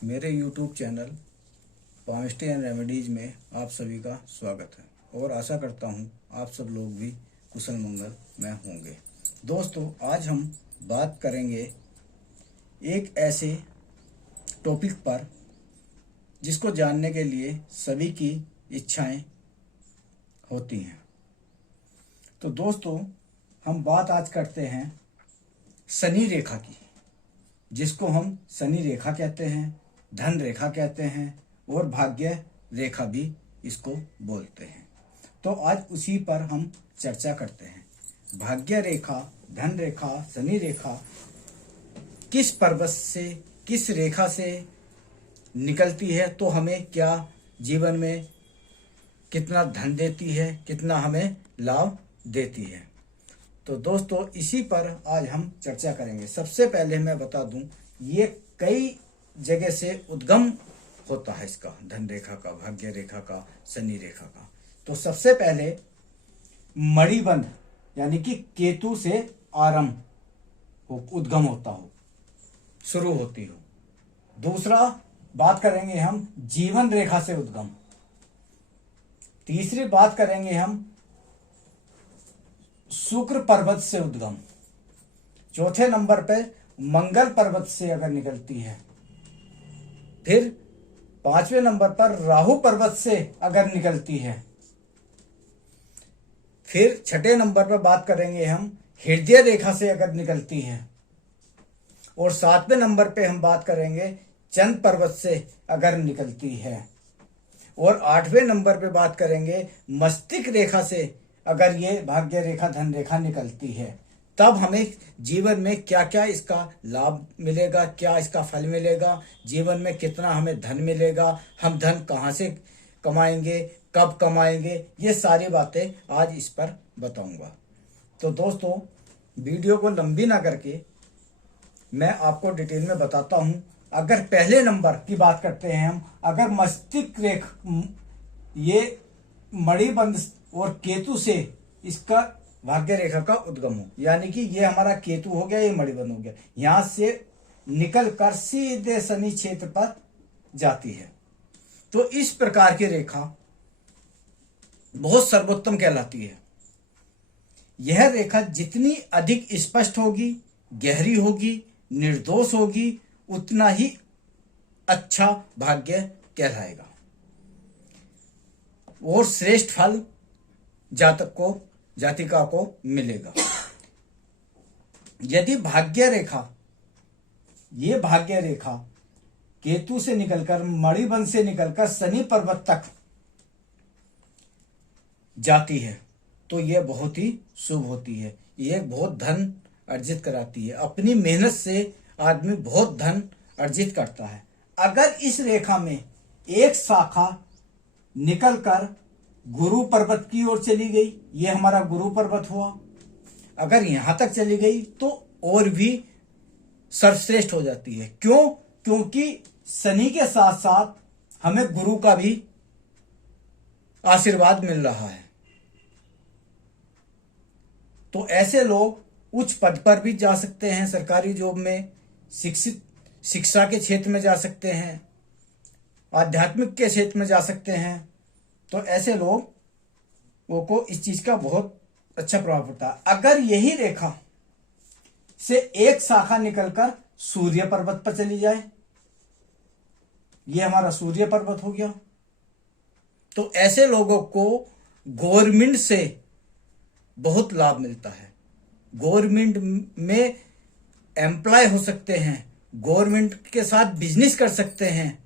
मेरे YouTube channel palmistry and remedies में आप सभी का स्वागत है और आशा करता हूँ आप सब लोग भी कुशल मंगल में होंगे। दोस्तों, आज हम बात करेंगे एक ऐसे टॉपिक पर जिसको जानने के लिए सभी की इच्छाएं होती हैं। तो दोस्तों, हम बात आज करते हैं शनि रेखा की, जिसको हम शनि रेखा कहते हैं, धन रेखा कहते हैं और भाग्य रेखा भी इसको बोलते हैं। तो आज उसी पर हम चर्चा करते हैं। भाग्य रेखा, धन रेखा, शनि रेखा किस पर्वत से, किस रेखा से निकलती है तो हमें क्या जीवन में कितना धन देती है, कितना हमें लाभ देती है। तो दोस्तों, इसी पर आज हम चर्चा करेंगे। सबसे पहले मैं बता दूं, ये कई जगह से उद्गम होता है इसका, धन रेखा का, भाग्य रेखा का, शनि रेखा का। तो सबसे पहले मणिबंध यानी कि केतु से आरंभ हो, उद्गम होता हो, शुरू होती हो। दूसरा बात करेंगे हम जीवन रेखा से उद्गम। तीसरी बात करेंगे हम शुक्र पर्वत से उद्गम। चौथे नंबर पे मंगल पर्वत से अगर निकलती है। फिर पांचवें नंबर पर राहु पर्वत से अगर निकलती है। फिर छठे नंबर पर बात करेंगे हम हृदय रेखा से अगर निकलती है। और सातवें नंबर पे हम बात करेंगे चंद्र पर्वत से अगर निकलती है। और आठवें नंबर पे बात करेंगे मस्तिष्क रेखा से अगर ये भाग्य रेखा, धन रेखा निकलती है। तब हमें जीवन में क्या क्या इसका लाभ मिलेगा, क्या इसका फल मिलेगा, जीवन में कितना हमें धन मिलेगा, हम धन कहाँ से कमाएंगे, कब कमाएंगे, ये सारी बातें आज इस पर बताऊंगा। तो दोस्तों, वीडियो को लंबी ना करके मैं आपको डिटेल में बताता हूं। अगर पहले नंबर की बात करते हैं हम, अगर मस्तिष्क रेखा, ये मणिबंध और केतु से इसका भाग्य रेखा का उद्गम हो, यानी कि ये हमारा केतु हो गया, ये मणिबंध हो गया, यहां से निकल कर सीधे शनि क्षेत्र पर जाती है। तो इस प्रकार की रेखा बहुत सर्वोत्तम कहलाती है। यह रेखा जितनी अधिक स्पष्ट होगी, गहरी होगी, निर्दोष होगी, उतना ही अच्छा भाग्य कहलाएगा और श्रेष्ठ फल जातक को, जातिका को मिलेगा। यदि भाग्य रेखा, ये भाग्य रेखा केतु से निकलकर, मणिबंध से निकलकर शनि पर्वत तक जाती है तो यह बहुत ही शुभ होती है। यह बहुत धन अर्जित कराती है। अपनी मेहनत से आदमी बहुत धन अर्जित करता है। अगर इस रेखा में एक शाखा निकलकर गुरु पर्वत की ओर चली गई, ये हमारा गुरु पर्वत हुआ, अगर यहां तक चली गई तो और भी सर्वश्रेष्ठ हो जाती है। क्यों? क्योंकि शनि के साथ साथ हमें गुरु का भी आशीर्वाद मिल रहा है। तो ऐसे लोग उच्च पद पर भी जा सकते हैं, सरकारी जॉब में, शिक्षा के क्षेत्र में जा सकते हैं, आध्यात्मिक के क्षेत्र में जा सकते हैं। तो ऐसे लोगों को इस चीज का बहुत अच्छा प्रभाव पड़ता है। अगर यही रेखा से एक शाखा निकलकर सूर्य पर्वत पर चली जाए, ये हमारा सूर्य पर्वत हो गया, तो ऐसे लोगों को गवर्नमेंट से बहुत लाभ मिलता है। गवर्नमेंट में एम्प्लॉय हो सकते हैं, गवर्नमेंट के साथ बिजनेस कर सकते हैं।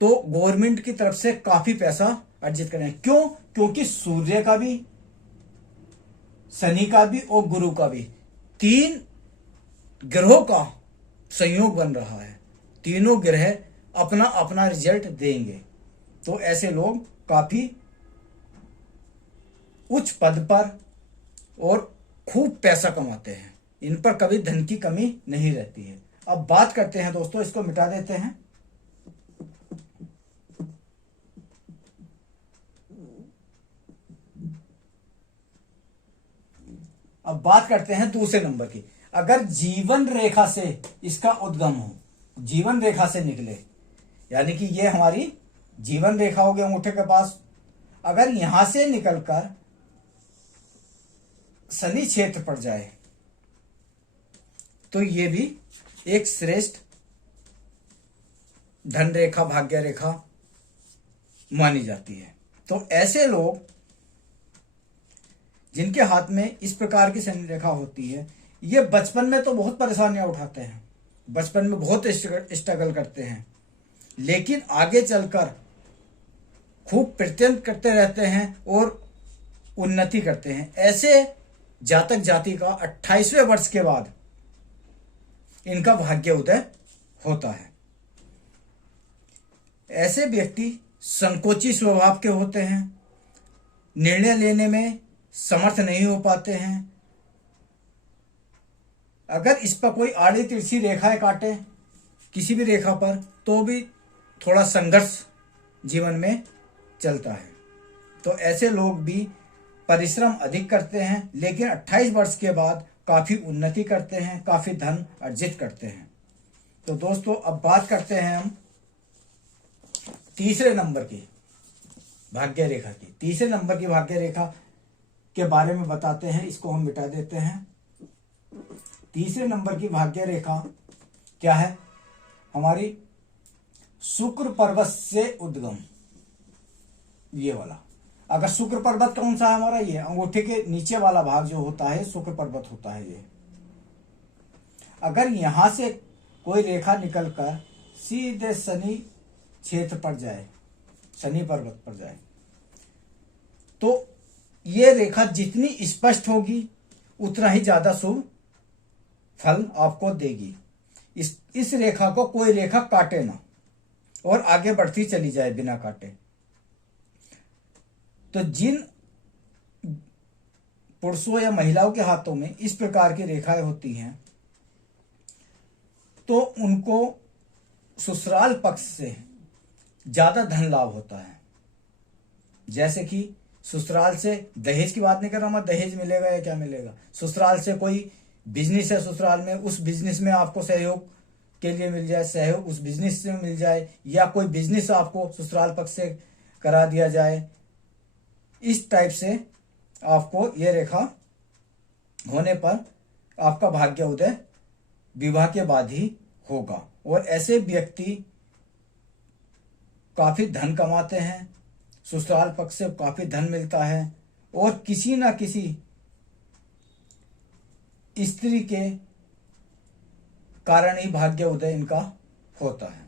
तो गवर्नमेंट की तरफ से काफी पैसा अर्जित करें। क्यों? क्योंकि सूर्य का भी, शनि का भी और गुरु का भी, तीन ग्रहों का संयोग बन रहा है। तीनों ग्रह अपना अपना रिजल्ट देंगे। तो ऐसे लोग काफी उच्च पद पर और खूब पैसा कमाते हैं। इन पर कभी धन की कमी नहीं रहती है। अब बात करते हैं दोस्तों, इसको मिटा देते हैं। अब बात करते हैं दूसरे नंबर की। अगर जीवन रेखा से इसका उद्गम हो, जीवन रेखा से निकले, यानी कि ये हमारी जीवन रेखा हो गई अंगूठे के पास, अगर यहां से निकलकर शनि क्षेत्र पर जाए तो ये भी एक श्रेष्ठ धन रेखा, भाग्य रेखा मानी जाती है। तो ऐसे लोग जिनके हाथ में इस प्रकार की शनि रेखा होती है, ये बचपन में तो बहुत परेशानियां उठाते हैं, बचपन में बहुत स्ट्रगल करते हैं, लेकिन आगे चलकर खूब प्रयत्न करते रहते हैं और उन्नति करते हैं। ऐसे जातक जाति का 28वें वर्ष के बाद इनका भाग्य उदय होता है। ऐसे व्यक्ति संकोची स्वभाव के होते हैं, निर्णय लेने में समर्थ नहीं हो पाते हैं। अगर इस पर कोई आड़ी तिरछी रेखाएं काटे किसी भी रेखा पर, तो भी थोड़ा संघर्ष जीवन में चलता है। तो ऐसे लोग भी परिश्रम अधिक करते हैं, लेकिन 28 वर्ष के बाद काफी उन्नति करते हैं, काफी धन अर्जित करते हैं। तो दोस्तों, अब बात करते हैं हम तीसरे नंबर की भाग्य रेखा की। तीसरे नंबर की भाग्य रेखा के बारे में बताते हैं, इसको हम मिटा देते हैं। तीसरे नंबर की भाग्य रेखा क्या है? हमारी शुक्र पर्वत से उद्गम, ये वाला। अगर शुक्र पर्वत कौन सा है हमारा? ये अंगूठे के नीचे वाला भाग जो होता है शुक्र पर्वत होता है ये। अगर यहां से कोई रेखा निकलकर सीधे शनि क्षेत्र पर जाए, शनि पर्वत पर जाए, तो ये रेखा जितनी स्पष्ट होगी उतना ही ज्यादा शुभ फल आपको देगी। इस रेखा को कोई रेखा काटे ना और आगे बढ़ती चली जाए बिना काटे। तो जिन पुरुषों या महिलाओं के हाथों में इस प्रकार की रेखाएं होती हैं, तो उनको ससुराल पक्ष से ज्यादा धन लाभ होता है। जैसे कि ससुराल से, दहेज की बात नहीं कर रहा मैं, दहेज मिलेगा या क्या मिलेगा, ससुराल से कोई बिजनेस है ससुराल में, उस बिजनेस में आपको सहयोग के लिए मिल जाए, सहयोग उस बिजनेस से मिल जाए, या कोई बिजनेस आपको ससुराल पक्ष से करा दिया जाए। इस टाइप से आपको ये रेखा होने पर आपका भाग्य उदय विवाह के बाद ही होगा। और ऐसे व्यक्ति काफी धन कमाते हैं, ससुराल पक्ष से काफी धन मिलता है, और किसी ना किसी स्त्री के कारण ही भाग्य उदय इनका होता है।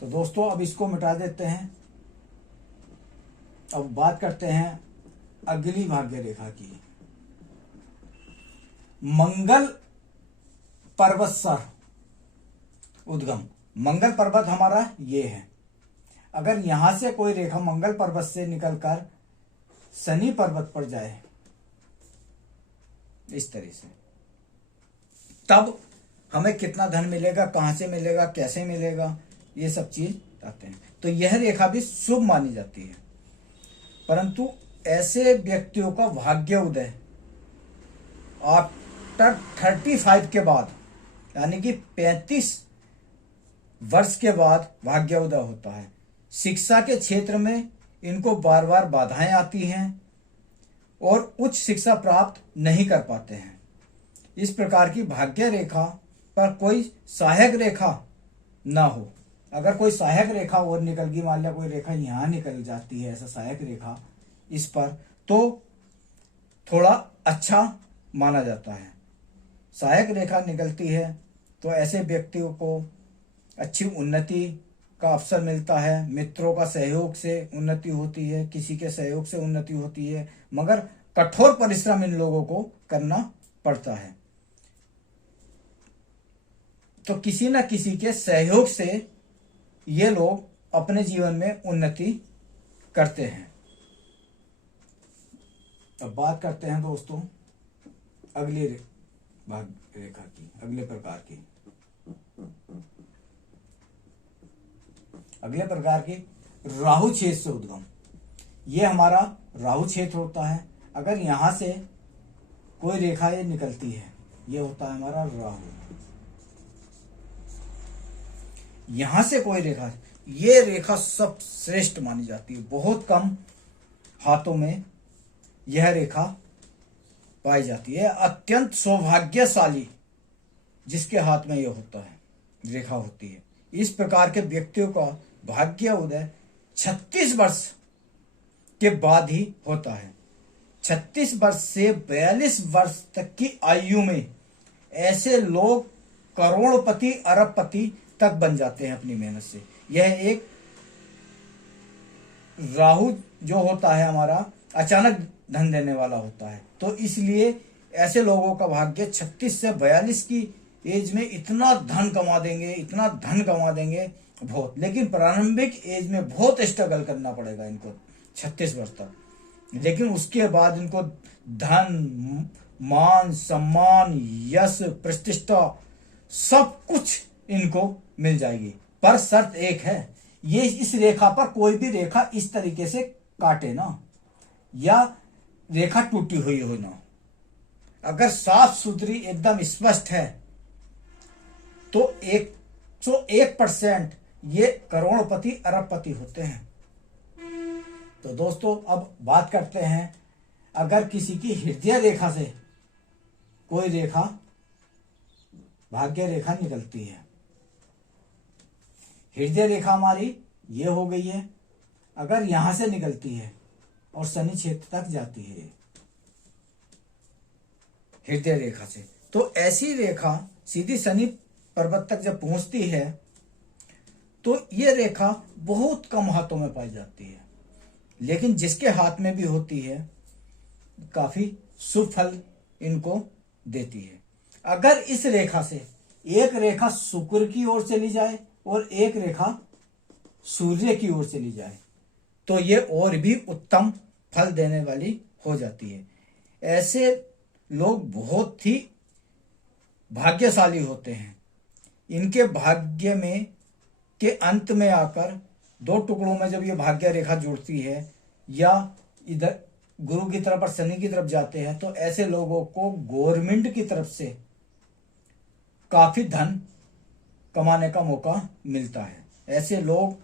तो दोस्तों, अब इसको मिटा देते हैं। अब बात करते हैं अगली भाग्य रेखा की, मंगल पर्वत सर उद्गम। मंगल पर्वत हमारा ये है। अगर यहां से कोई रेखा मंगल पर्वत से निकलकर शनि पर्वत पर जाए इस तरह से, तब हमें कितना धन मिलेगा, कहां से मिलेगा, कैसे मिलेगा, ये सब चीज आते हैं। तो यह रेखा भी शुभ मानी जाती है। परंतु ऐसे व्यक्तियों का भाग्य उदय आफ्टर 35 के बाद, यानी कि 35 वर्ष के बाद भाग्य उदय होता है। शिक्षा के क्षेत्र में इनको बार बार बाधाएं आती हैं और उच्च शिक्षा प्राप्त नहीं कर पाते हैं। इस प्रकार की भाग्य रेखा पर कोई सहायक रेखा ना हो। अगर कोई सहायक रेखा और निकल गई, मान लिया कोई रेखा यहां निकल जाती है, ऐसा सहायक रेखा इस पर, तो थोड़ा अच्छा माना जाता है। सहायक रेखा निकलती है तो ऐसे व्यक्तियों को अच्छी उन्नति का अवसर मिलता है, मित्रों का सहयोग से उन्नति होती है, किसी के सहयोग से उन्नति होती है, मगर कठोर परिश्रम इन लोगों को करना पड़ता है। तो किसी न किसी के सहयोग से ये लोग अपने जीवन में उन्नति करते हैं। अब बात करते हैं दोस्तों अगली भाग्य रेखा की, अगले प्रकार की। अगले प्रकार की राहु क्षेत्र से उद्गम। ये हमारा राहु क्षेत्र होता है। अगर यहां से कोई रेखा ये निकलती है, ये होता है हमारा राहु। यहां से कोई रेखा, ये रेखा सब श्रेष्ठ मानी जाती है। बहुत कम हाथों में यह रेखा पाई जाती है। अत्यंत सौभाग्यशाली जिसके हाथ में यह होता है, रेखा होती है। इस प्रकार के व्यक्तियों का भाग्य उदय 36 वर्ष के बाद ही होता है। 36 वर्ष से 42 वर्ष तक की आयु में ऐसे लोग करोड़पति अरबपति तक बन जाते हैं अपनी मेहनत से। यह एक राहु जो होता है हमारा अचानक धन देने वाला होता है, तो इसलिए ऐसे लोगों का भाग्य 36 से 42 की एज में इतना धन कमा देंगे, इतना धन कमा देंगे बहुत। लेकिन प्रारंभिक एज में बहुत स्ट्रगल करना पड़ेगा इनको 36 वर्ष तक, लेकिन उसके बाद इनको धन, मान, सम्मान, यश, प्रतिष्ठा सब कुछ इनको मिल जाएगी। पर शर्त एक है, ये इस रेखा पर कोई भी रेखा इस तरीके से काटे ना, या रेखा टूटी हुई हो ना। अगर साफ सुथरी एकदम स्पष्ट है तो 101% ये करोड़पति अरबपति होते हैं। तो दोस्तों अब बात करते हैं, अगर किसी की हृदय रेखा से कोई रेखा, भाग्य रेखा निकलती है। हृदय रेखा हमारी ये हो गई है, अगर यहां से निकलती है और शनि क्षेत्र तक जाती है हृदय रेखा से, तो ऐसी रेखा सीधी शनि पर्वत तक जब पहुंचती है तो ये रेखा बहुत कम हाथों में पाई जाती है। लेकिन जिसके हाथ में भी होती है काफी शुभ फल इनको देती है। अगर इस रेखा से एक रेखा शुक्र की ओर चली जाए और एक रेखा सूर्य की ओर चली जाए तो ये और भी उत्तम फल देने वाली हो जाती है। ऐसे लोग बहुत ही भाग्यशाली होते हैं। इनके भाग्य में के अंत में आकर दो टुकड़ों में जब ये भाग्य रेखा जुड़ती है या इधर गुरु की तरफ और शनि की तरफ जाते हैं तो ऐसे लोगों को गवर्नमेंट की तरफ से काफी धन कमाने का मौका मिलता है। ऐसे लोग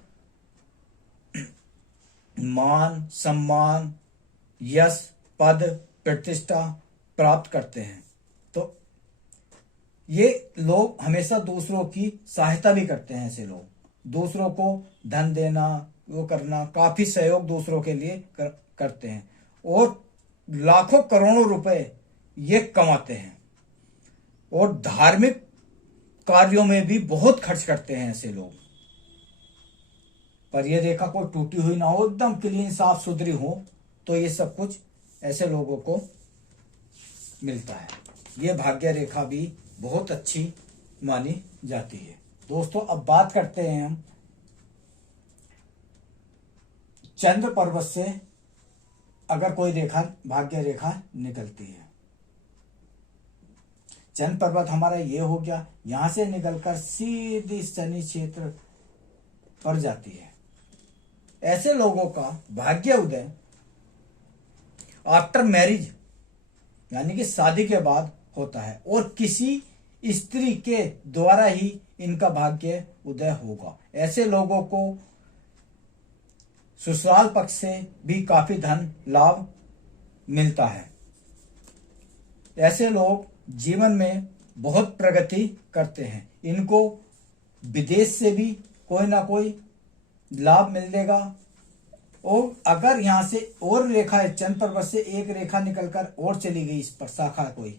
मान, सम्मान, यश, पद, प्रतिष्ठा प्राप्त करते हैं। तो ये लोग हमेशा दूसरों की सहायता भी करते हैं। ऐसे लोग दूसरों को धन देना, वो करना, काफी सहयोग दूसरों के लिए करते हैं और लाखों करोड़ों रुपए ये कमाते हैं और धार्मिक कार्यों में भी बहुत खर्च करते हैं ऐसे लोग। पर ये रेखा कोई टूटी हुई ना हो, एकदम क्लीन साफ सुथरी हो, तो ये सब कुछ ऐसे लोगों को मिलता है। ये भाग्य रेखा भी बहुत अच्छी मानी जाती है। दोस्तों अब बात करते हैं हम चंद्र पर्वत से अगर कोई रेखा, भाग्य रेखा निकलती है। चंद्र पर्वत हमारा ये हो गया, यहां से निकलकर सीधी शनि क्षेत्र पर जाती है। ऐसे लोगों का भाग्य उदय आफ्टर मैरिज यानी कि शादी के बाद होता है और किसी स्त्री के द्वारा ही इनका भाग्य उदय होगा। ऐसे लोगों को ससुराल पक्ष से भी काफी धन लाभ मिलता है। ऐसे लोग जीवन में बहुत प्रगति करते हैं। इनको विदेश से भी कोई ना कोई लाभ मिलेगा। और अगर यहां से और रेखा है, चंद्र पर्वत से एक रेखा निकलकर और चली गई इस पर शाखा कोई,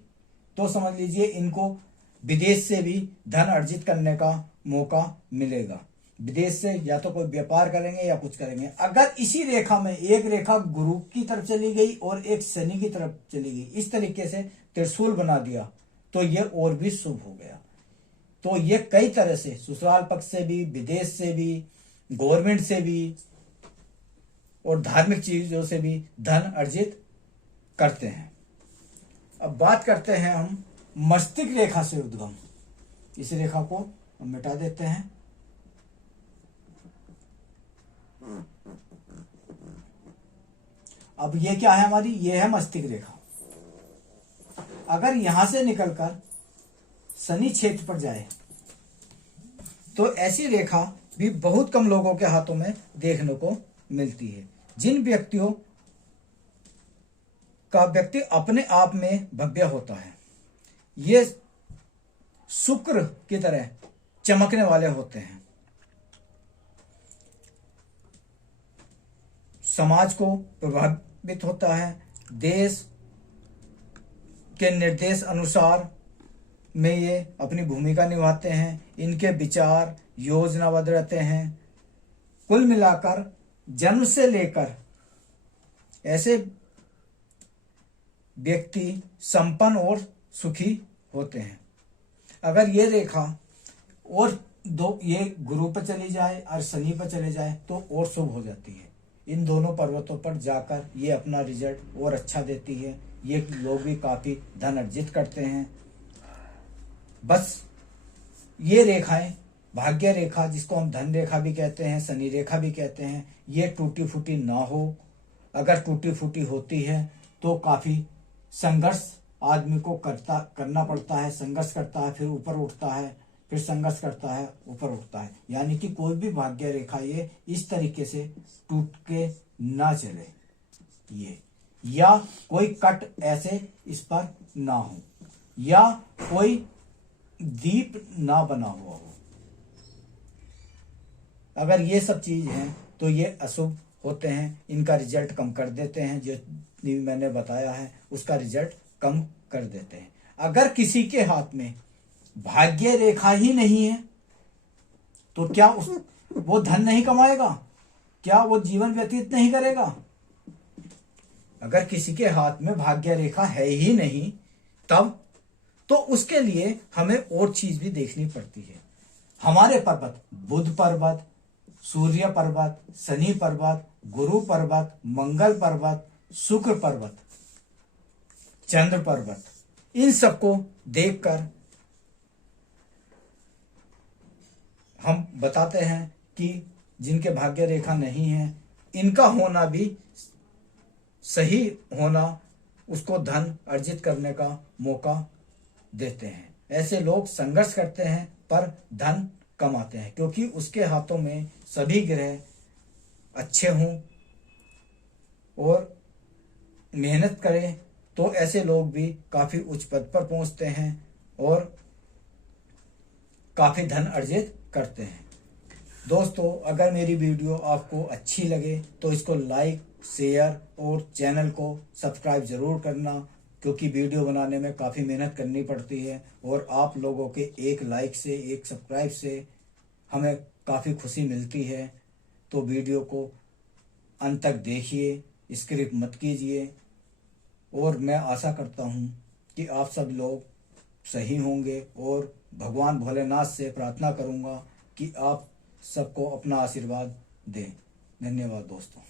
तो समझ लीजिए इनको विदेश से भी धन अर्जित करने का मौका मिलेगा। विदेश से या तो कोई व्यापार करेंगे या कुछ करेंगे। अगर इसी रेखा में एक रेखा गुरु की तरफ चली गई और एक शनि की तरफ चली गई, इस तरीके से त्रिशूल बना दिया, तो ये और भी शुभ हो गया। तो ये कई तरह से ससुराल पक्ष से भी, विदेश से भी, गवर्नमेंट से भी और धार्मिक चीजों से भी धन अर्जित करते हैं। अब बात करते हैं हम मस्तिष्क रेखा से उद्गम। इस रेखा को हम मिटा देते हैं। अब ये क्या है हमारी, ये है मस्तिष्क रेखा। अगर यहां से निकलकर शनि क्षेत्र पर जाए तो ऐसी रेखा भी बहुत कम लोगों के हाथों में देखने को मिलती है। जिन व्यक्तियों का व्यक्ति अपने आप में भव्य होता है, ये शुक्र की तरह चमकने वाले होते हैं, समाज को प्रभावित होता है, देश के निर्देश अनुसार में ये अपनी भूमिका निभाते हैं, इनके विचार योजनाबद्ध रहते हैं। कुल मिलाकर जन्म से लेकर ऐसे व्यक्ति संपन्न और सुखी होते हैं। अगर ये रेखा और दो ये गुरु पर चली जाए और शनि पर चले जाए तो और शुभ हो जाती है। इन दोनों पर्वतों पर जाकर ये अपना रिजल्ट और अच्छा देती है। ये लोग भी काफी धन अर्जित करते हैं। बस ये रेखाएं, भाग्य रेखा जिसको हम धन रेखा भी कहते हैं, शनि रेखा भी कहते हैं, ये टूटी फूटी ना हो। अगर टूटी फूटी होती है तो काफी संघर्ष आदमी को करना पड़ता है, संघर्ष करता है, फिर ऊपर उठता है, फिर संघर्ष करता है, ऊपर उठता है। यानी कि कोई भी भाग्य रेखा ये इस तरीके से टूट के ना चले, ये या कोई कट ऐसे इस पर ना हो, या कोई दीप ना बना हुआ हो। अगर ये सब चीज है तो ये अशुभ होते हैं, इनका रिजल्ट कम कर देते हैं। जो मैंने बताया है उसका रिजल्ट कम कर देते हैं। अगर किसी के हाथ में भाग्य रेखा ही नहीं है तो क्या वो धन नहीं कमाएगा? क्या वो जीवन व्यतीत नहीं करेगा? अगर किसी के हाथ में भाग्य रेखा है ही नहीं तब तो उसके लिए हमें और चीज भी देखनी पड़ती है। हमारे पर्वत बुध पर्वत, सूर्य पर्वत, शनि पर्वत, गुरु पर्वत, मंगल पर्वत, शुक्र पर्वत, चंद्र पर्वत, इन सबको देखकर हम बताते हैं कि जिनके भाग्य रेखा नहीं है इनका होना भी सही होना उसको धन अर्जित करने का मौका देते हैं। ऐसे लोग संघर्ष करते हैं पर धन कमाते हैं, क्योंकि उसके हाथों में सभी ग्रह अच्छे हों और मेहनत करें तो ऐसे लोग भी काफी उच्च पद पर पहुंचते हैं और काफी धन अर्जित करते हैं। दोस्तों, अगर मेरी वीडियो आपको अच्छी लगे तो इसको लाइक, शेयर और चैनल को सब्सक्राइब जरूर करना, क्योंकि वीडियो बनाने में काफ़ी मेहनत करनी पड़ती है और आप लोगों के एक लाइक से, एक सब्सक्राइब से हमें काफ़ी खुशी मिलती है। तो वीडियो को अंत तक देखिए, स्किप मत कीजिए और मैं आशा करता हूँ कि आप सब लोग सही होंगे और भगवान भोलेनाथ से प्रार्थना करूँगा कि आप सबको अपना आशीर्वाद दें। धन्यवाद दोस्तों।